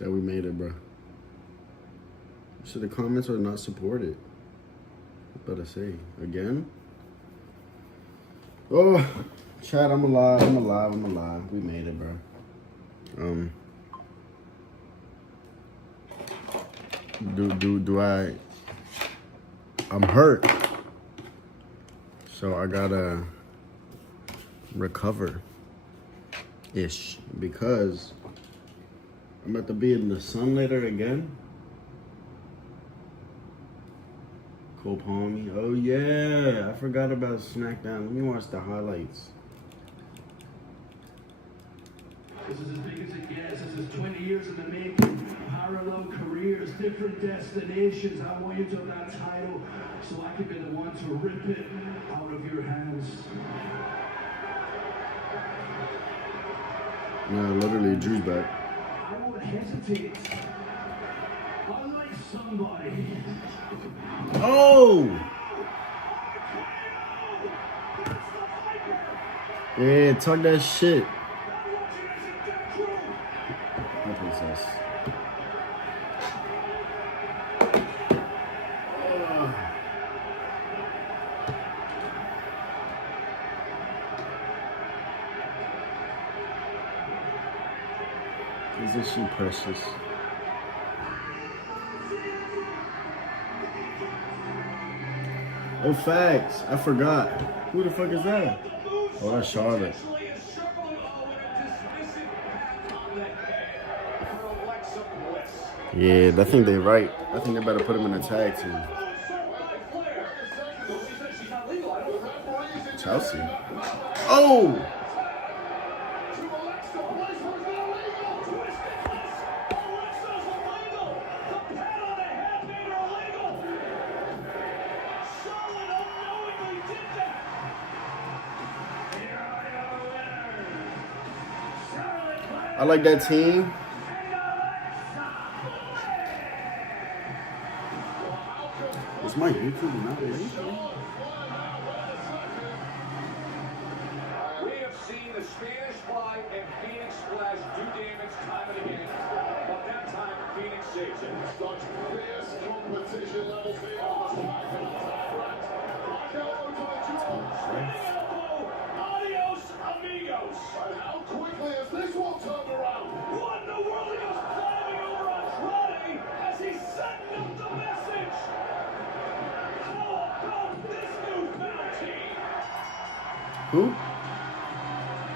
Yeah, we made it, bro. So the comments are not supported. What better say? Again? Oh, Chad, I'm alive. We made it, bro. I'm hurt. So I gotta recover-ish because I'm about to be in the sun later again. Cole Palmy. Oh yeah, I forgot about SmackDown. Let me watch the highlights. This is as big as it gets. This is 20 years in the making. Parallel careers, different destinations. I want you to have that title so I can be the one to rip it out of your hands. No, literally, Drew's back. I won't hesitate. Unlike somebody. Oh! Yeah, talk that shit. My princess. Isn't she precious? Oh, facts. I forgot. Who the fuck is that? Oh, that's Charlotte. Yeah, I think they're right. I think they better put him in a tag team. Chelsea. Oh! I like that team. Is my YouTube not ready? We have seen the Spanish Fly and Phoenix Splash do damage time and again, but that time Phoenix saves it. Such fierce competition levels here on the Adios, amigos. And how quickly has this one turned around? What in the world is climbing over Andrade as he's setting up the message? How about this new bounty? Who?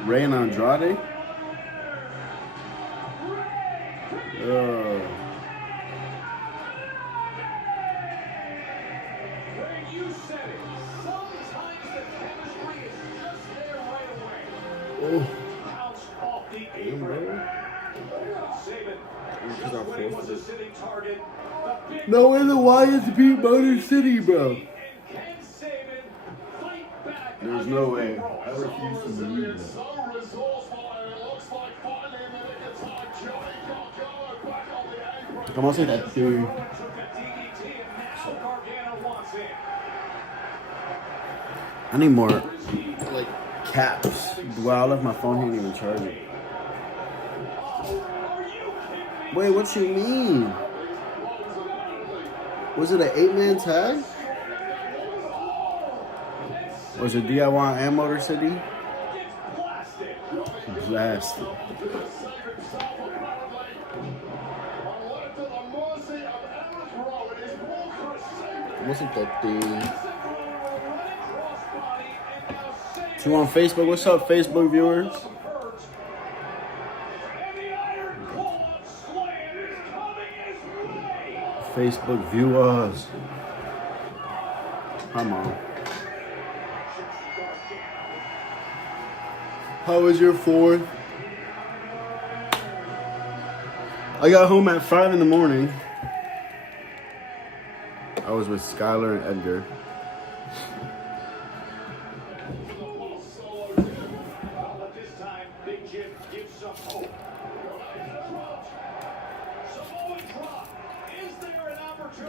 Ray and Andrade? You said it. Sometimes the chemistry is just there right away. Oh. Bounced off the apron. Saban, just when he was a sitting target, the big No way the Wyatts beat Motor City, bro. and Ken Saban fight back. There's no way. I refuse to believe that. So resourceful, and it looks like finally in the nick of time, Johnny Gargano back on the apron. Comment c'est that dude. Took a DDT, and now Gargano wants in. I need more, like, caps. Wow, I left my phone here, didn't even charge it. Wait, what you mean? Was it an 8-man tag? Was it DIY and Motor City? Blasted. What's it that thing? You on Facebook? What's up, Facebook viewers? Facebook viewers. Come on. How was your 4th? I got home at 5 in the morning. I was with Skylar and Edgar.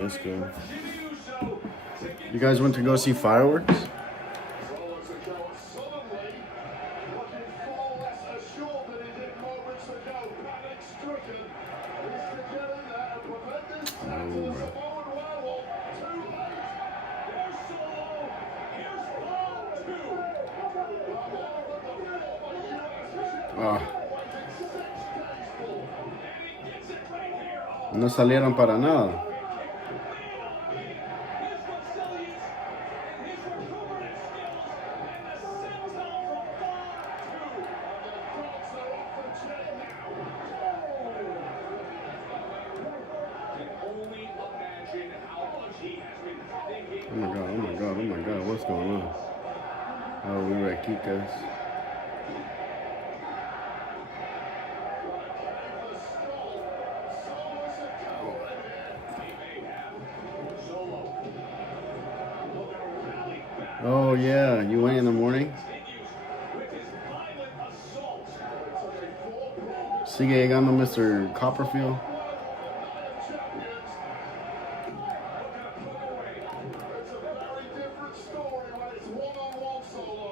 Let's go. You guys went to go see fireworks? Ah. No salieron para nada. Oh my god, oh my god, oh my god, what's going on? Oh, we were at Kika's. Oh yeah, you went in the morning? Sigue llegando Mr. Copperfield.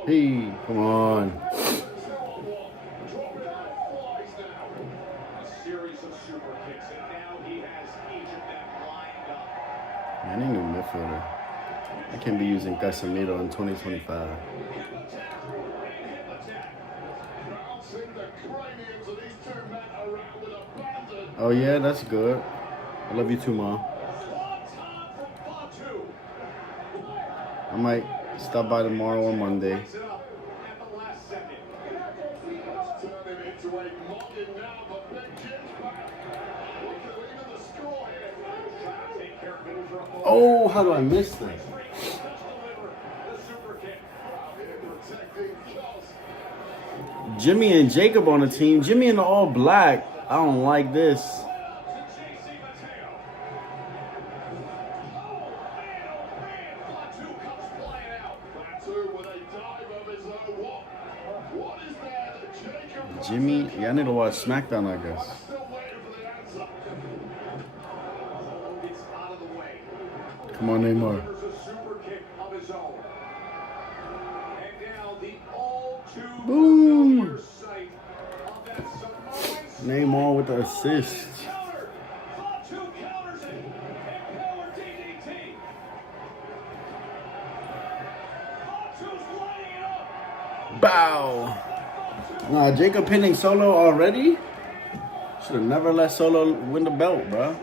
Hey, come on. I need a new midfielder. I can't be using Casemiro in 2025. Oh yeah, that's good. I love you too, Mom. I might stop by tomorrow or Monday. Oh, how do I miss that? Jimmy and Jacob on the team. Jimmy in the all black. I don't like this. Jimmy, yeah, I need to watch SmackDown, I guess. Come on, Neymar. Boom! Neymar with the assist. Bow! Nah, Jacob pinning Solo already? Should have never let Solo win the belt, bro.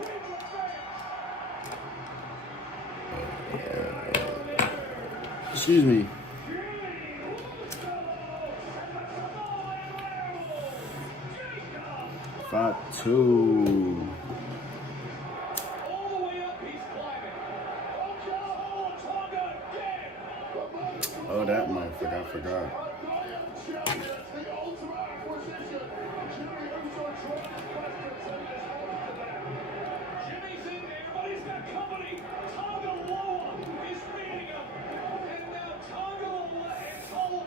Excuse me. Fatu. Oh, that motherfucker, I forgot.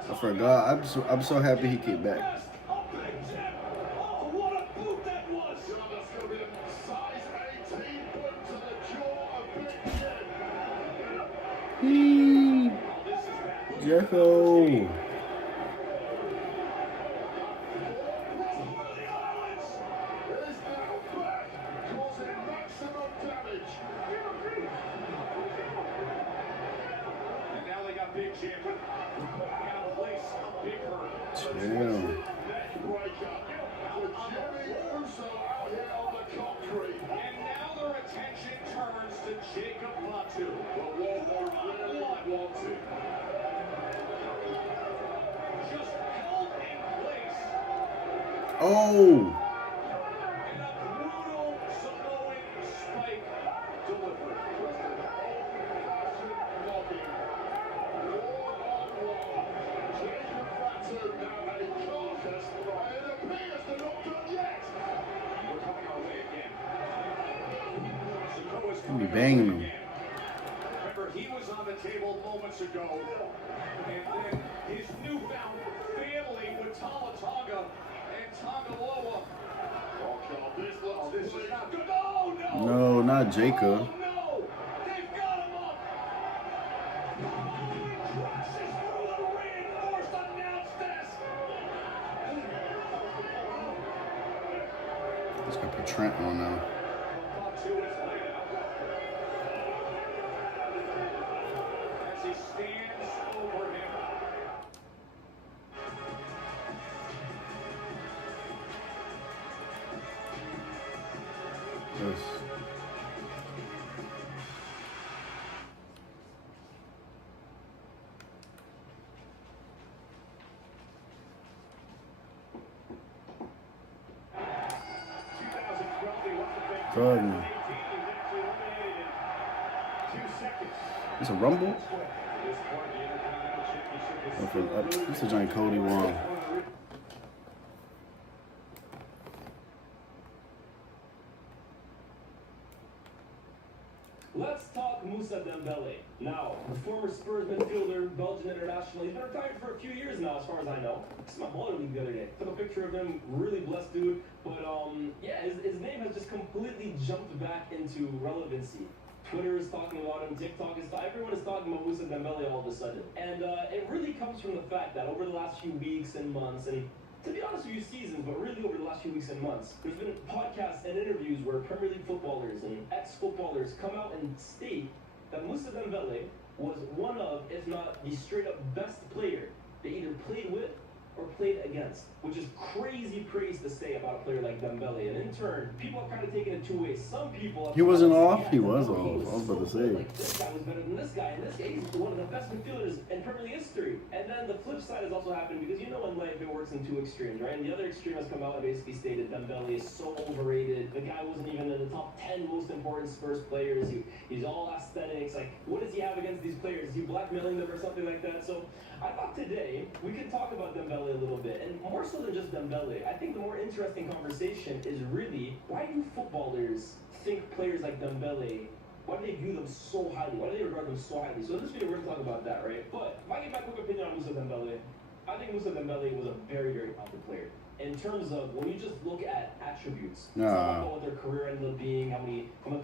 I forgot. I'm so happy he came back. Jericho. Damn. Oh. I'll be banging him. Remember, he was on the table moments ago, and then his newfound family with Tonga and Tongaloa. Oh, this is not good. Oh, no! No, not Jacob. Oh, no! They've got him up! He crashes through the reinforced announce desk! Let's go put Trent on now. As he stands over him. Yes. Done. It's a rumble? It's a giant Cody Wong. Let's talk Moussa Dembele. Now, the former Spurs midfielder, Belgian international, he's been retired for a few years now, as far as I know. This is my baller league the other day. Took a picture of him, really blessed dude. But yeah, his name has just completely jumped back into relevancy. Twitter is talking about him, TikTok is talking, everyone is talking about Moussa Dembele all of a sudden. And it really comes from the fact that over the last few weeks and months, and to be honest with you, seasons, but really over the last few weeks and months, there's been podcasts and interviews where Premier League footballers and ex-footballers come out and state that Moussa Dembele was one of, if not the straight-up best player they either played with or played against, which is crazy praise to say about a player like Dembele. And in turn, people are kind of taking it two ways. Some people He wasn't off? yeah, He was Dembele off. I was about to say. Like, this guy was better than this guy, and this guy is one of the best midfielders in Premier League history. And then the flip side has also happened because you know in life it works in two extremes, right? And the other extreme has come out and basically stated Dembele is so overrated. The guy wasn't even in the top 10 most important Spurs players. He's all aesthetics. Like, what does he have against these players? Is he blackmailing them or something like that? So I thought today we could talk about Dembele a little bit, and more so than just Dembele. I think the more interesting conversation is really, why do footballers think players like Dembele, why do they view them so highly? Why do they regard them so highly? So in this video we're going to talk about that, right? But if I give my quick opinion on Moussa Dembele, I think Moussa Dembele was a very, very talented player. In terms of when you just look at attributes, it's not about what their career ended up being, how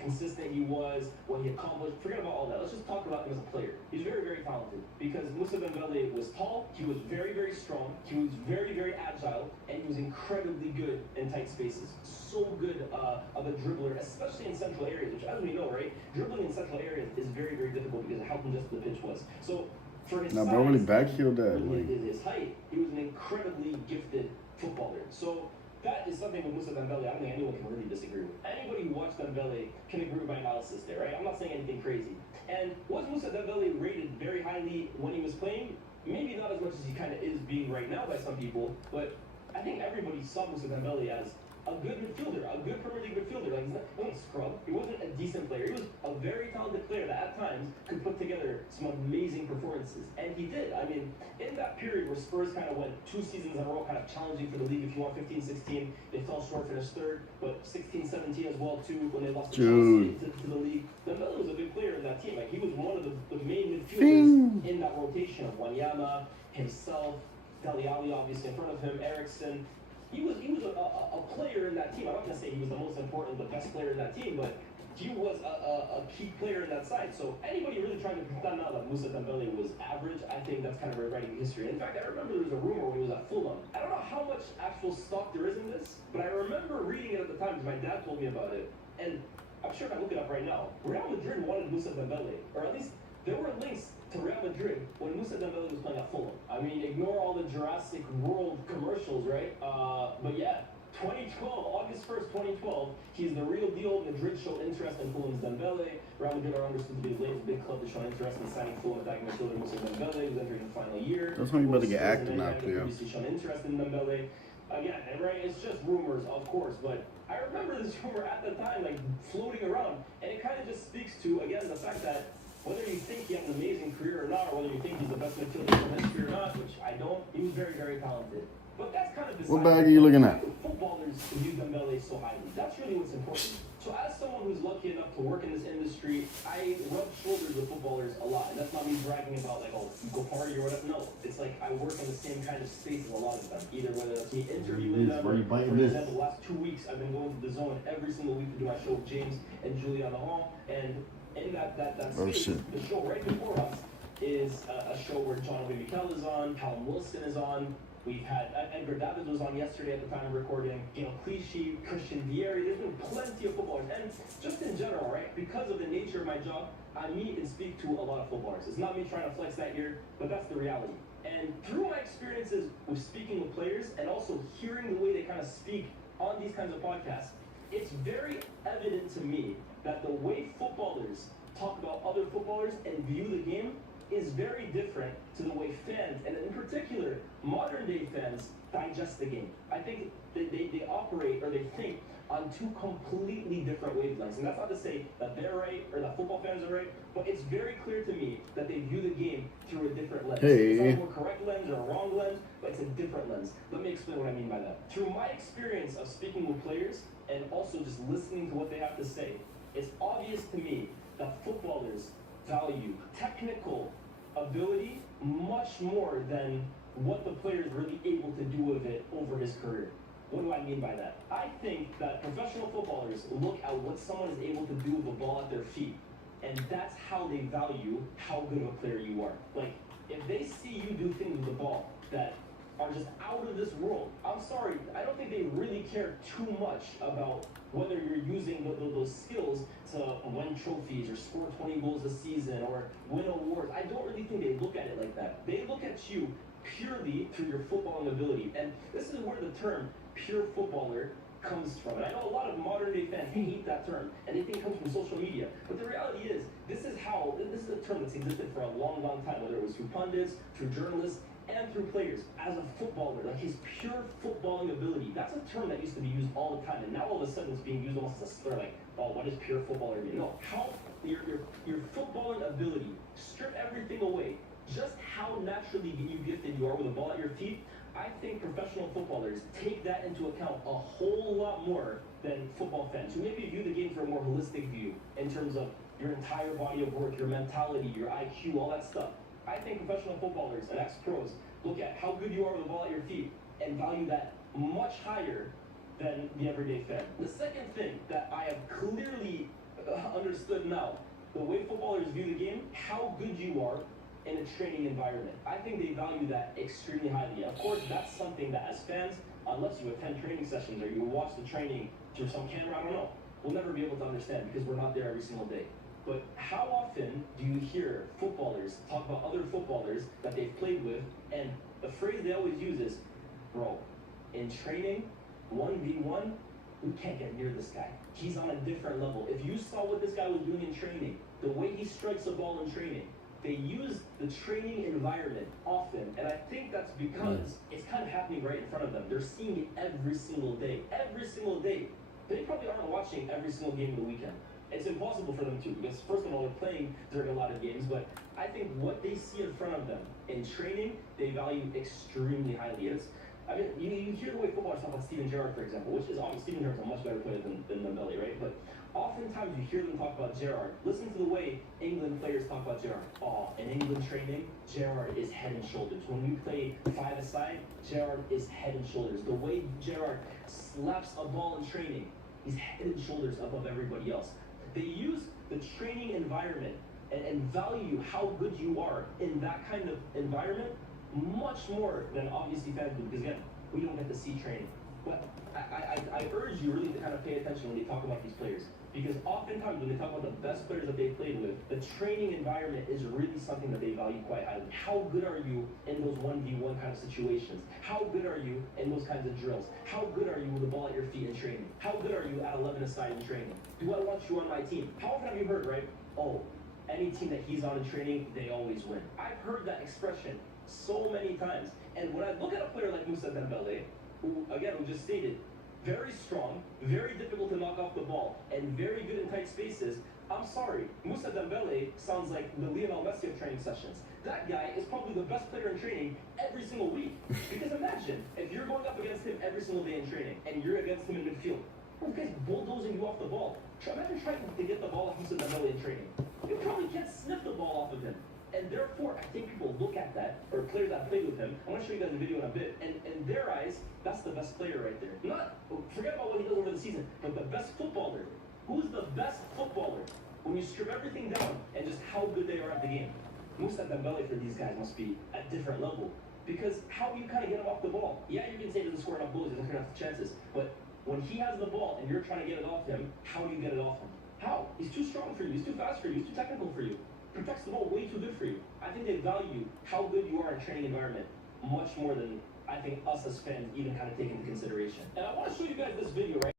consistent he was, what he accomplished. Forget about all that. Let's just talk about him as a player. He's very, very talented because Moussa Dembele was tall, he was very, very strong, he was very, very agile, and he was incredibly good in tight spaces. So good of a dribbler, especially in central areas, which as we know, right, dribbling in central areas is very, very difficult because of how congested the pitch was. So for his size, bro really backheeled that. Like, his height, he was an incredibly gifted footballer. So that is something with Moussa Dembele I don't think anyone can really disagree with. Anybody who watched Dembele can agree with my analysis there, right? I'm not saying anything crazy. And was Moussa Dembele rated very highly when he was playing? Maybe not as much as he kind of is being right now by some people, but I think everybody saw Moussa Dembele as a good midfielder, a good Premier League midfielder. Like, he wasn't a scrub. He wasn't a decent player. He was a very talented player that at times could put together some amazing performances. And he did. I mean, in that period where Spurs kind of went 2 seasons in a row kind of challenging for the league, if you want 15-16, they fell short, finished third, but 16-17 as well too when they lost to Chelsea to the league. Dembele was a big player in that team. Like, he was one of the main midfielders in that rotation of Wanyama, himself, Dele Alli obviously in front of him, Eriksen. He was a player in that team. I'm not going to say he was the most important, the best player in that team, but he was a key player in that side. So anybody really trying to pretend now that Moussa Dembele was average, I think that's kind of rewriting history. In fact, I remember there was a rumor when he was at Fulham. I don't know how much actual stock there is in this, but I remember reading it at the time because my dad told me about it. And I'm sure if I look it up right now, Real Madrid wanted Moussa Dembele, or at least there were links to Real Madrid when Moussa Dembele was playing at Fulham. I mean, ignore all the Jurassic World commercials, right? But yeah, 2012, August 1st, 2012, he's the real deal. Madrid showed interest in Fulham's Dembele. Real Madrid are understood to be the latest big club to show interest in signing Fulham attacking midfielder Moussa Dembele, who's entering the final year. That's when you about to get active now, Cleo. Previously shown interest in Dembele. Again, right, it's just rumors, of course, but I remember this rumor at the time, like, floating around, and it kind of just speaks to, again, the fact that whether you think he has an amazing career or not, or whether you think he's the best midfielder in history or not, which I don't, he was very, very talented. But that's kind of the What bag are you looking at? Footballers view Dembele so highly. That's really what's important. So as someone who's lucky enough to work in this industry, I rub shoulders with footballers a lot. And that's not me bragging about, like, oh, you go party or whatever. No, it's like I work in the same kind of space as a lot of them. Either whether it's me interviewing them, or for example, the last 2 weeks I've been going to the Zone every single week to do my show with James and Julian Laurent. And in that space, the show right before us is a show where Jonathan Mikel is on, Callum Wilson is on. We've had Edgar Davids was on yesterday at the time of recording, Gail Clichy, Christian Vieri. There's been plenty of footballers. And just in general, right, because of the nature of my job, I meet and speak to a lot of footballers. It's not me trying to flex that here, but that's the reality. And through my experiences with speaking with players and also hearing the way they kind of speak on these kinds of podcasts, it's very evident to me that the way footballers talk about other footballers and view the game is very different to the way fans, and in particular, modern day fans, digest the game. I think they operate or they think on two completely different wavelengths. And that's not to say that they're right or that football fans are right, but it's very clear to me that they view the game through a different lens. Hey. It's not a more correct lens or a wrong lens, but it's a different lens. Let me explain what I mean by that. Through my experience of speaking with players and also just listening to what they have to say, it's obvious to me that footballers value technical ability much more than what the player is really able to do with it over his career. What do I mean by that? I think that professional footballers look at what someone is able to do with the ball at their feet, and that's how they value how good of a player you are. Like, if they see you do things with the ball that are just out of this world, I'm sorry, I don't think they really care too much about whether you're using those skills to win trophies or score 20 goals a season or win awards. I don't really think they look at it like that. They look at you purely through your footballing ability. And this is where the term pure footballer comes from. And I know a lot of modern day fans hate that term and they think it comes from social media. But the reality is, this is a term that's existed for a long, long time, whether it was through pundits, through journalists, and through players. As a footballer, like his pure footballing ability, that's a term that used to be used all the time, and now all of a sudden it's being used almost as a slur, like, oh, what does pure footballer mean? No, how your footballing ability, strip everything away, just how naturally gifted you are with a ball at your feet. I think professional footballers take that into account a whole lot more than football fans, who maybe view the game for a more holistic view in terms of your entire body of work, your mentality, your IQ, all that stuff. I think professional footballers and ex-pros look at how good you are with the ball at your feet and value that much higher than the everyday fan. The second thing that I have clearly understood now, the way footballers view the game, how good you are in a training environment. I think they value that extremely highly. Of course, that's something that as fans, unless you attend training sessions or you watch the training through some camera, I don't know, we'll never be able to understand because we're not there every single day. But how often do you hear footballers talk about other footballers that they've played with, and the phrase they always use is, bro, in training, 1v1, we can't get near this guy. He's on a different level. If you saw what this guy was doing in training, the way he strikes a ball in training, they use the training environment often, and I think that's because it's kind of happening right in front of them. They're seeing it every single day. Every single day. They probably aren't watching every single game of the weekend. It's impossible for them to, because first of all, they're playing during a lot of games, but I think what they see in front of them in training, they value extremely highly. I mean, you hear the way footballers talk about Steven Gerrard, for example, which is obviously Steven Gerrard's a much better player than Dembele, right? But oftentimes you hear them talk about Gerrard. Listen to the way England players talk about Gerrard. Oh, in England training, Gerrard is head and shoulders. When we play five-a-side, Gerrard is head and shoulders. The way Gerrard slaps a ball in training, he's head and shoulders above everybody else. They use the training environment and value how good you are in that kind of environment much more than obviously fans do, because again, we don't get to see training. But I urge you really to kind of pay attention when they talk about these players, because oftentimes when they talk about the best players that they've played with, the training environment is really something that they value quite highly. How good are you in those 1v1 kind of situations? How good are you in those kinds of drills? How good are you with the ball at your feet in training? How good are you at 11-a-side in training? Do I want you on my team? How often have you heard, right? Oh, any team that he's on in training, they always win. I've heard that expression so many times. And when I look at a player like Moussa Dembele, who, again, we just stated, very strong, very difficult to knock off the ball, and very good in tight spaces, I'm sorry, Moussa Dembele sounds like the Lionel Messi of training sessions. That guy is probably the best player in training every single week. Because imagine, if you're going up against him every single day in training, and you're against him in midfield, this guy's bulldozing you off the ball. Imagine trying to get the ball off Moussa Dembele in training. You probably can't sniff the ball off of him. And therefore, I think people look at that, or players that played with him. I'm going to show you guys a video in a bit. And in their eyes, that's the best player right there. Forget about what he does over the season, but the best footballer. Who's the best footballer? When you strip everything down and just how good they are at the game. Moussa Dembele for these guys must be at a different level. Because how do you kind of get him off the ball? Yeah, you can say he doesn't score enough goals, he doesn't create enough chances. But when he has the ball and you're trying to get it off him, how do you get it off him? How? He's too strong for you, he's too fast for you, he's too technical for you. Protects the ball way too good for you. I think they value how good you are in a training environment much more than I think us as fans even kind of take into consideration. And I want to show you guys this video right